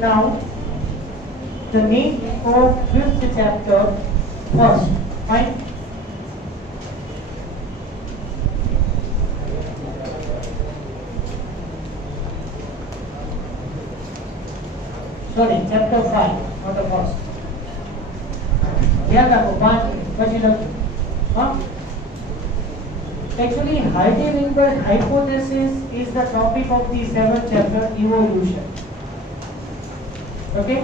Now, the NEET for 5th chapter first. Fine. Sorry, chapter 5, not the first. ध्यान रखो 5 minute પછી લખો. हाँ? Actually, Heidelberg hypothesis is the topic of the 7th chapter, evolution. Okay?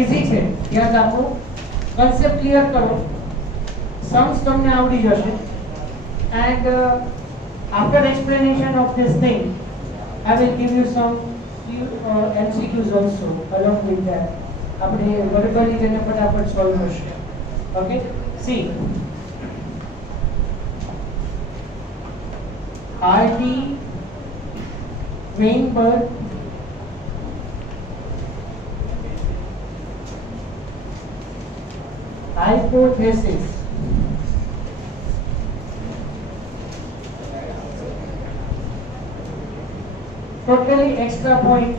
Easy છે. યાદ રાખો. Concept clear કરો. Sums તમને આવડી જશે. And after explanation of this thing, I will give you some MCQs also along with that. આપણે verbally તેને ફટાફટ solve કરશું. Okay? See. Heidelberg hypothesis. Totally extra point.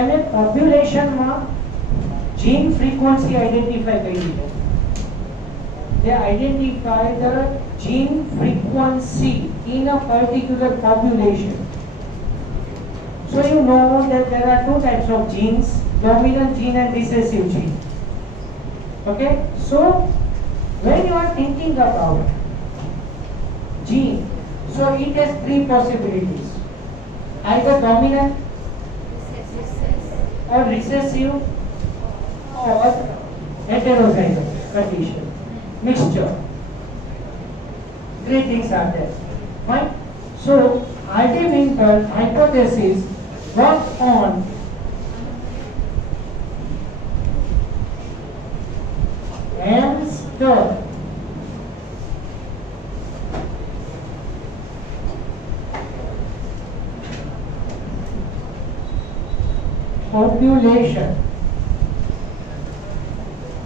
એમને પોપ્યુલેશનમાં જીન ફ્રીક્વન્સી આઈડેન્ટિફાઈ કરી દીધો. They identify the gene frequency in a particular population. So you know that there are two types of genes, dominant gene and recessive gene. Okay? So when you are thinking about gene, so it has three possibilities. Either dominant or recessive or heterozygous condition. Mixture. Three things are there. Fine. So Heidelberg hypothesis worked on hamster population.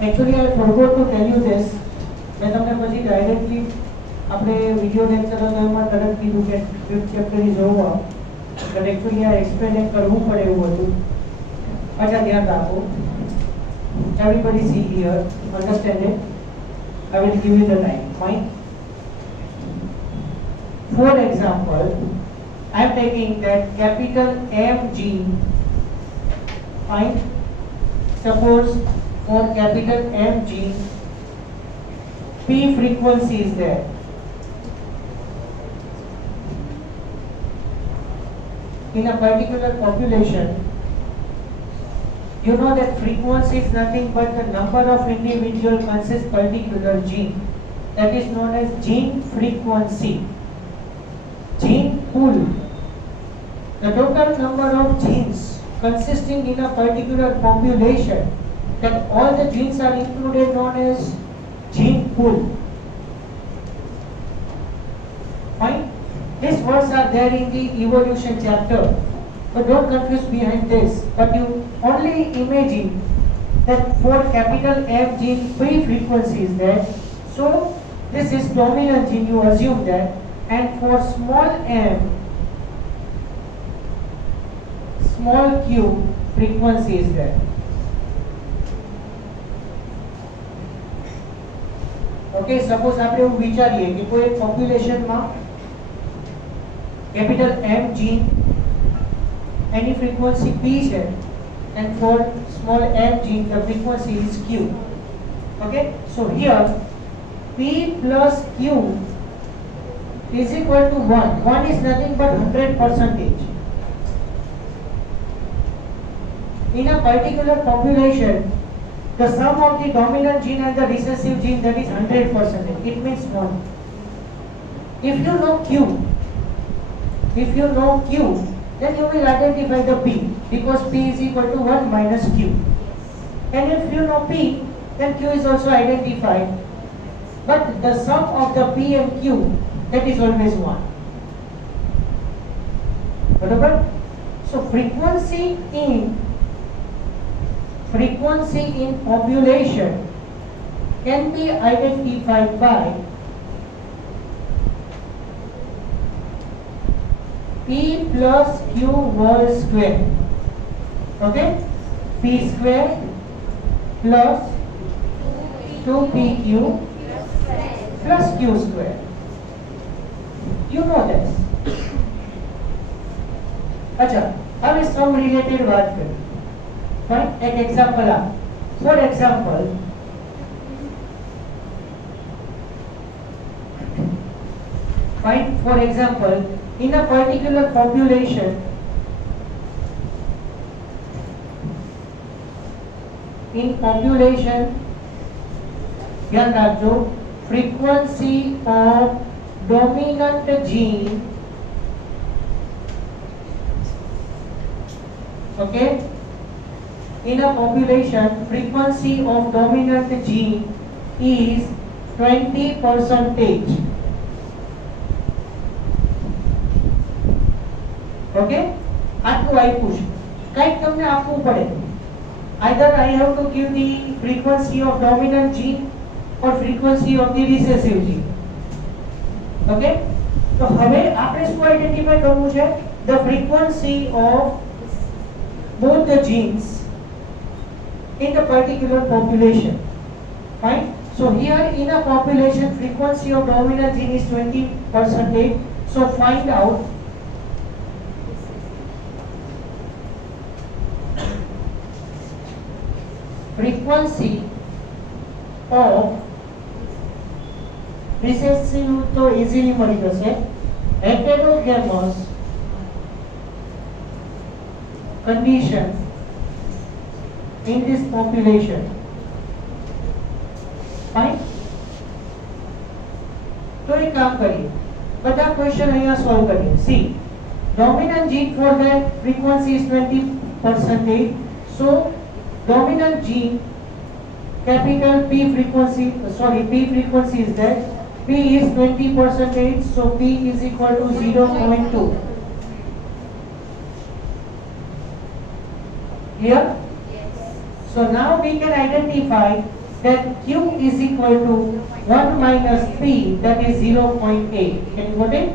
Actually, I forgot to tell you this. मैं તમને પછી directly આપણે video લેક્ચરમાં તરત કીધું કે 5th chapter is over, but actually આ explain કરવું પડે એવું હતું. અચ્છા, ધ્યાન રાખો. Everybody see here, understand it. I will give you the time. Fine. For example, I am taking that capital M gene. Fine. Suppose for capital M gene, P frequency is there. In a particular population, you know that frequency is nothing but the number of individual consists particular gene. That is known as gene frequency. Gene pool. The total number of genes consisting in a particular population, that all the genes are included, known as gene pool. Fine. These words are there in the evolution chapter, but don't confuse behind this. But you only imagine that for capital M gene, P frequency is there. So this is dominant gene, you assume that. And for small m, small q frequency is there. Okay, suppose આપણે એવું વિચારીએ કે કોઈ એક પોપ્યુલેશનમાં capital M જીન એની frequency P છે, and for small m gene the frequency is Q. Okay, so here P plus Q is equal to 1. 1 is nothing but 100%. In a particular population, the sum of the dominant gene and the recessive gene, that is 100%. It means 1. If you know Q, then you will identify the P, because P is equal to 1 minus Q. And if you know P, then Q is also identified. But the sum of the P and Q, that is always 1. Barabar? So frequency in population can be identified by P P plus Q whole square. Okay? P square plus 2PQ plus Q square. You know this. अच्छा, अब इस सम related बात करें. Fine, एक example आप. For example, fine, for example, in a particular population, in population, ध्यान रखो, frequency of dominant gene, okay, in a population, frequency of dominant gene is 20%. Okay, આટલું આપ્યું છે. કંઈક તમને આપવું પડે. Either I have to give the frequency of dominant gene or frequency of the recessive gene. Okay, તો હવે આપણે શું આઈડેન્ટિફાઈ કરવું છે? The frequency of both the genes in the particular population. Fine. So here in a population, frequency of dominant gene is 20%. So find out frequency of recessive तो easily મળી જશે. Heterogeneous condition in this population. Fine. तो एक काम करिए, બધા question અહીંયા સોल्व કરીએ. See, dominant gene for that frequency is 20%. So dominant gene, capital P frequency, P frequency is that P is 20%, so P is equal to 0.2. Here? Yes. So now we can identify that Q is equal to 1 minus P, that is 0.8. Can you put it?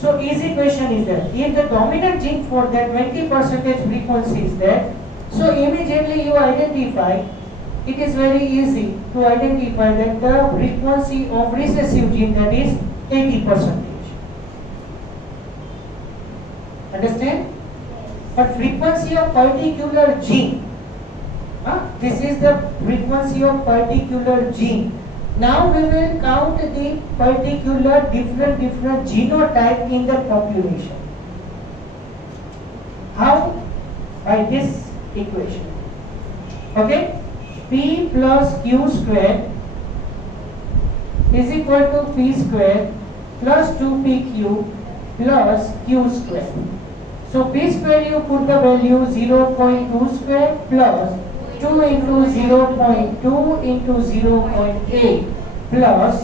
So easy question is that if the dominant gene for that 20% frequency is there, so immediately you identify, it is very easy to identify that the frequency of recessive gene, that is 80%. Understand? But frequency of particular gene, this is the frequency of particular gene. Now we will count the particular different genotype in the population. How? By this equation. Okay? P plus Q square is equal to P square plus 2PQ plus Q square. So P square you put the value 0.2 square plus 2 into 0.2 into 0.8 plus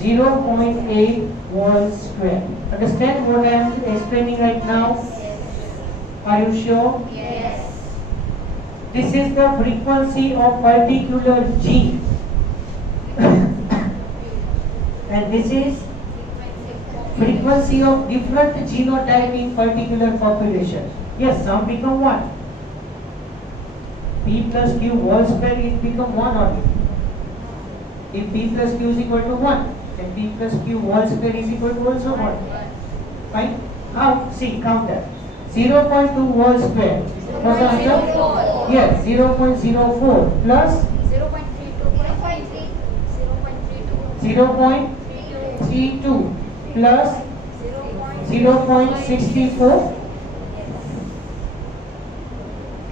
0.8 whole square. Understand what I am explaining right now? Are you sure? Yes. This is the frequency of particular gene. And this is frequency of different genotype in particular population. Yes, some become 1. P plus Q whole square, it become 1 only. If P plus Q is equal to 1, then P plus Q whole square is equal to also 1. Fine? How? See, count that. 0.2 whole square. What's the answer? Yes, 0.04 plus 0.32 plus 0.64.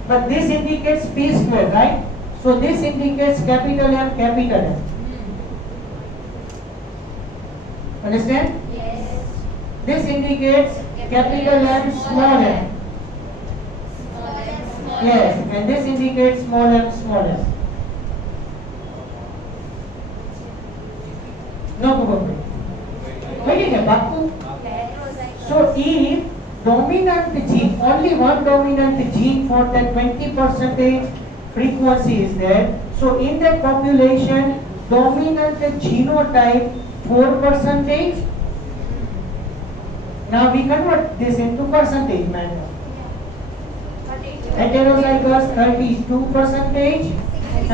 But this indicates P square, right? So this indicates capital M, capital M. Understand? Yes. This indicates capital M, small m. Yes, and this indicates small m, small m. No problem. Okay, Baku. So if dominant gene, only one dominant gene for that 20% frequency is there. So in that population, dominant genotype 4%. Now we convert this into percentage manner. Heterozygous 32%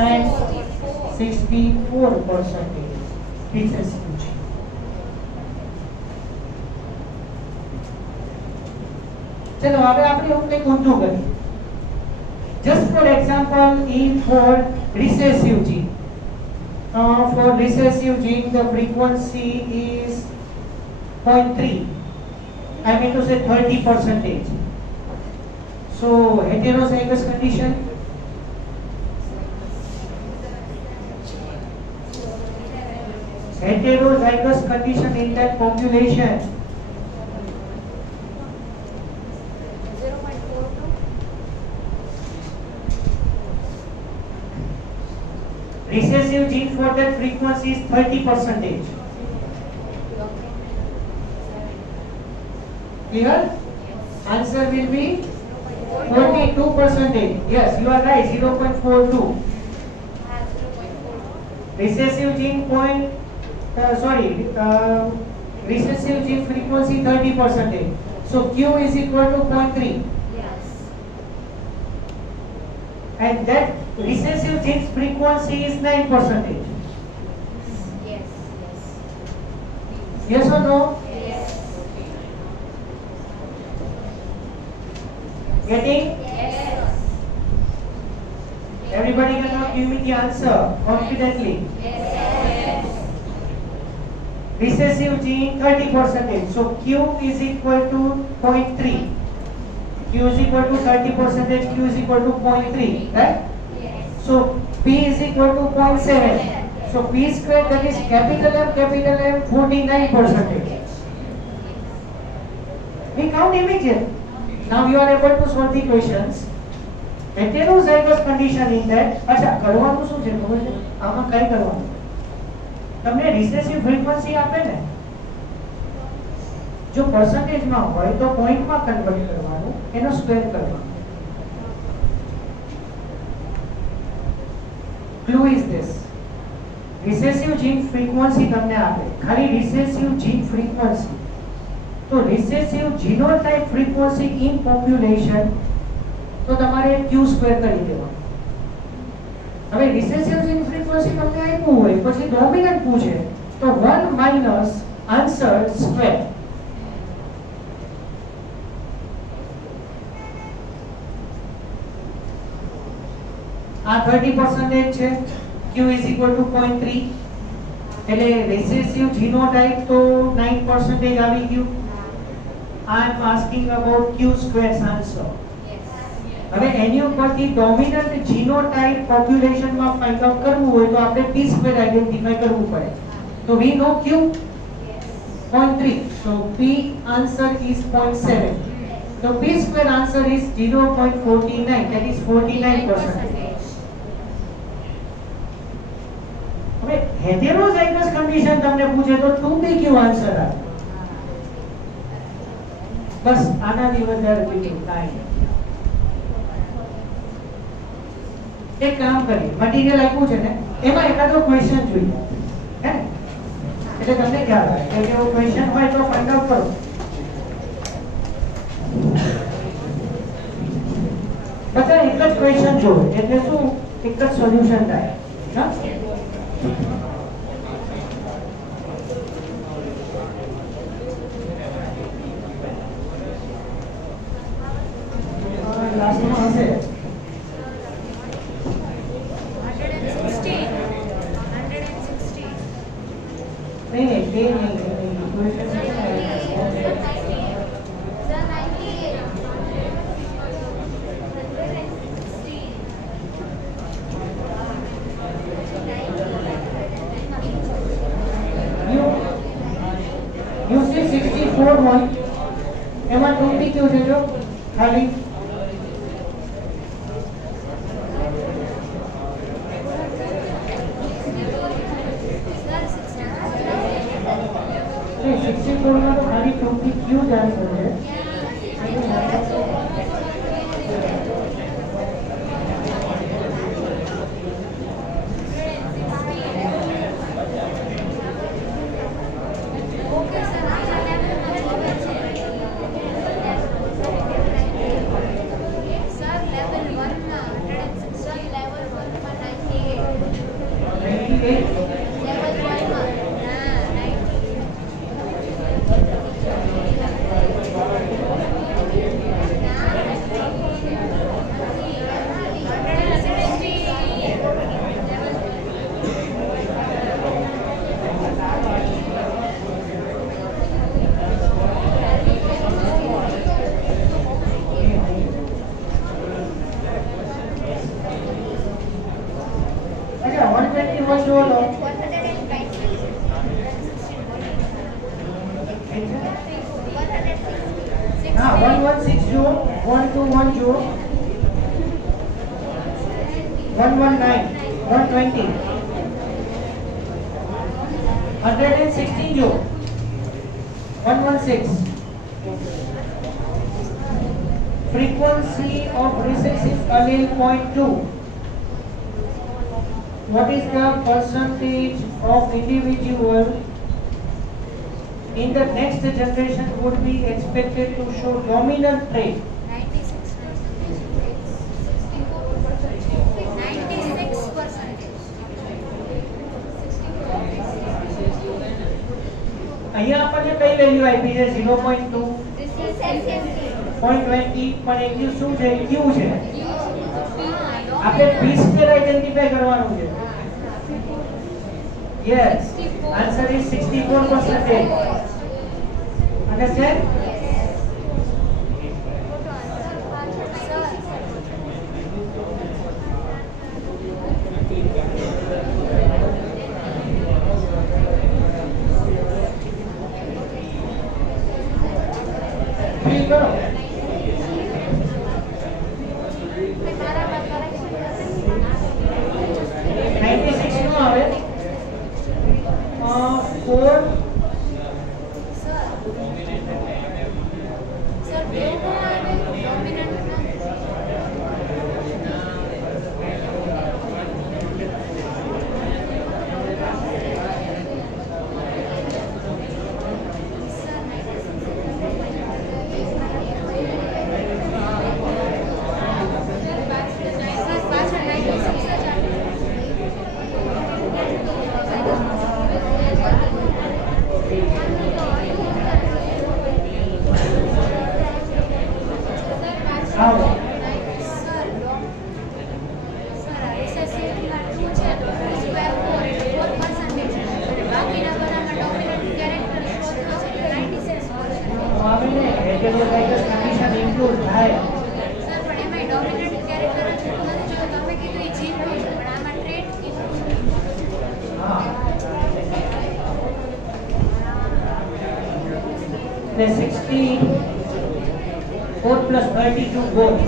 and 64% recessive gene. चलो अब आपने हमने ऊंधू करी. Just for example, if for recessive gene, for recessive gene the frequency is 0.3. I mean to say 30%. So heterozygous condition. Heterozygous condition in that population. 0.42. Recessive gene for that frequency is 30%. Clear? Answer will be 42%. Yes, you are right. 0.42. Recessive gene recessive gene frequency 30%. So Q is equal to 0.3. Yes. And that recessive gene frequency is 9%. Yes. Yes or no? Yes. Getting? Yes. Everybody cannot give me the answer confidently. Yes. Recessive gene 30%. So Q is equal to 0.3. Q is equal to 30%. Q is equal to 0.3. Right? Yes. So P is equal to 0.7. So P square, that is capital M 49%. We count immediately. Now you are able to solve the questions. Heterozygous condition in that. अच्छा करवाનું શું છે ખબર છે? આમાં કઈ કરવાનું? તમને recessive frequency આપે ને, જો percentage માં હોય તો point માં કન્વર્ટ કરવાનું, એનો સ્ક્વેર કરવાનો. Clue is this. Recessive gene frequency તમને આપે, ખાલી recessive gene frequency. તો recessive genotype frequency in population તો તમારે q સ્ક્વેર કરી દેવાનું. હવે recessive gene frequency તમને આપ્યું હોય પછી dominant પૂછે તો 1 minus answer square. આ 30% છે, q is equal to 0.3 એટલે recessive genotype તો 9% આવી ગયું. I am asking about q square's answer. હવે એની ઉપરથી ડોમિનન્ટ જીનોટાઇપ પોપ્યુલેશનમાં ફાઇન્ડ આઉટ કરવું હોય તો આપણે p સ્ક્વેર આઈડેન્ટિફાઈ કરવું પડે. તો we know q 0.3. So p answer is 0.7. So p square answer is 0.49. That is 49%. હવે heterozygous condition તમને પૂછે તો 2pq આન્સર આવે. બસ આનાથી વધારે બીજું કાંઈ નહીં. એક કામ કરીએ, મટીરીયલ આપ્યું છે ને એમાં એકાદો ક્વેશ્ચન જોઈએ, હે એટલે તમને ખ્યાલ આવે કે એવો ક્વેશ્ચન હોય તો ફાઇન્ડ આઉટ કરો. બધા એક જ ક્વેશ્ચન જોવે એટલે શું એક જ સોલ્યુશન થાય. હા લાસ્ટમાં હશે नहीं ये नहीं you see 64 one એમાં 2p ક્યું છે જો ખાલી 64 માં ખાલી 2p ક્યું જ આન્સર છે. 121 जो 119 120 116 जो 116 frequency of recessive allele 0.2. What is the percentage of individual in the next generation would be expected to show dominant trait? 96%. અહીંયા આપણને કઈ વેલ્યુ આપી છે 0.2 0.20 પણ એક્યુ શું છે ક્યુ છે આપણે p સ્ક્વેર આઈડેન્ટિફાઈ કરવાનું છે yes answer is 64%. understand? Feel કરો 96 નો આવે 4 64 plus 32 both.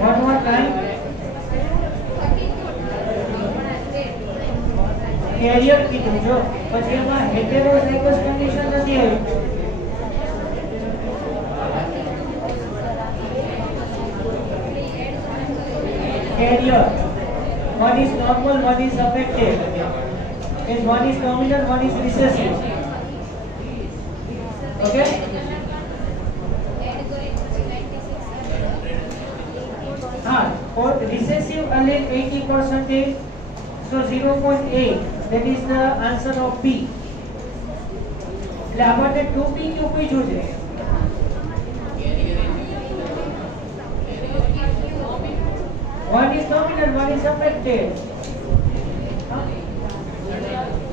One more time. Carrier કીધું જો પછી એમાં heterozygous condition નથી આવી. Carrier. One is normal, one is affected. Means one is dominant, one is recessive. Okay? For recessive allele 80%, so 0.8. That is the answer of P. એટલે આપણે 2P ક્યુ પૂછ્યું છે. One is dominant, one is affected.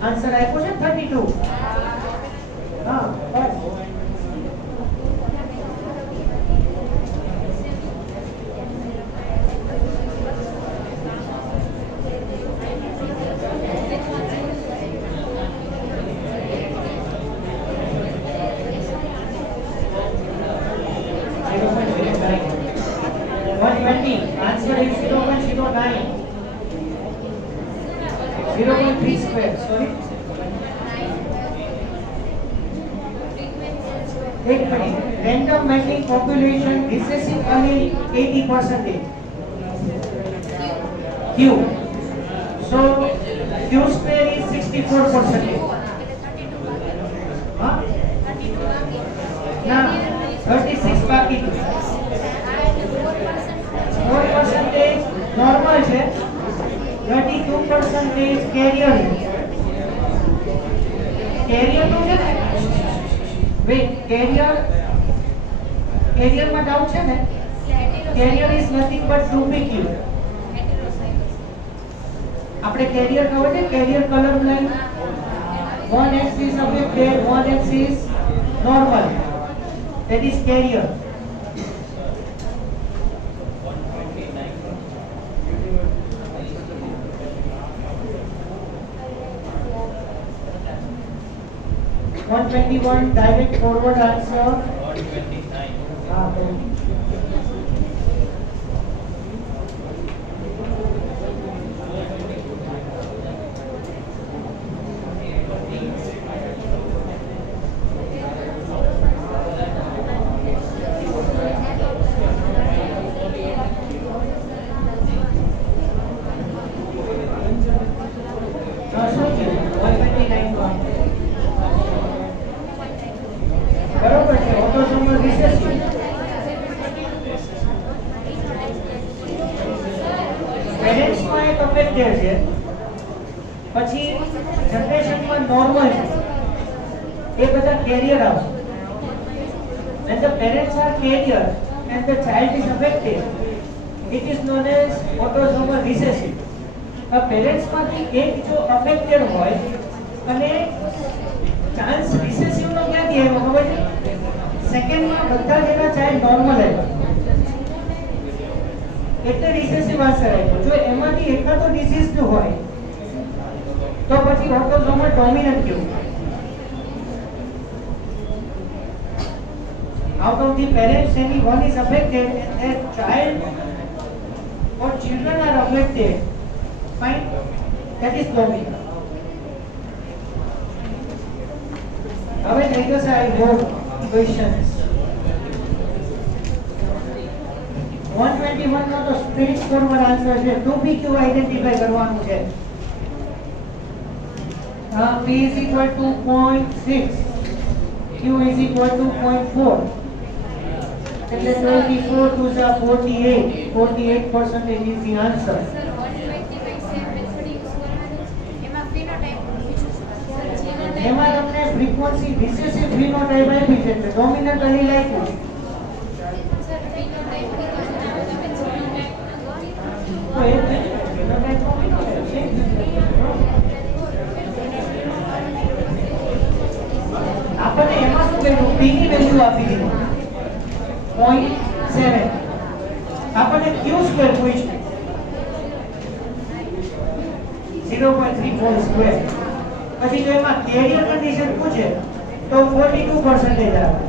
Answer આપ્યો છે 32. હા બસ. Answer is 0.09. 0.3 square. Sorry. एक minute. Random mating population recessive allele 80%. Q. So Q square is 64%. हाँ? ना 36 बाकी. 4% normal છે 32% carrier carrier નું છે ને wait carrier માં ડાઉટ છે ને carrier is nothing but 2pq આપણે carrier કહે છે carrier color blind one x is affected one x is normal that is carrier. 121 direct forward answer. 129. हाँ, શું થયું? 129 માં બરોબર છે. ઓટોસોમલ રિસેસિવ પેરેન્ટ્સમાં એક અફેક્ટેડ છે, પછી જનરેશનમાં નોર્મલ છે, એ બધા કેરિયર આવશે. And the parents are carrier and the child is affected, it is known as autosomal recessive. પેરેન્ટ્સમાંથી એક જો અફેક્ટેડ હોય અને ચાન્સ રિસેસિવ નો ક્યાંથી આવ્યો ખબર છે? સેકન્ડમાં બધા જ એના ચાઇલ્ડ નોર્મલ આવ્યા એટલે રિસેસિવ આન્સર આવ્યો. જો એમાંથી એકાદો ડિસીઝ હોય તો પછી ઓટોસોમલ ડોમિનન્ટ કેવું? Out of the parents, any one is affected and their child or children are affected. Fine, that is dominant. હવે થઈ જશે I hope questions. 121 નો તો સ્ટ્રેટ ફોરવર્ડ આન્સર છે. 2PQ આઈડેન્ટિફાઈ કરવાનું છે. P is equal to 0.6, Q is equal to 0.4. એટલે 24 to 48, 48% is the answer. એમાં તમને ફ્રીક્વન્સી રિસેસિવ ફિનોટાઇપ આપી છે એટલે ડોમિનન્ટ અહીં લાગ્યું છે. તો એ ફિનોટાઇપ ડોમિનન્ટ છે. આપણને એમાં શું કર્યું? p ની વેલ્યુ આપી દીધી 0.7. આપણને q સ્ક્વેર પૂછ્યું 0.34 સ્ક્વેર. પછી જો એમાં કેરિયર કન્ડિશન પૂછે તો 42% આવે.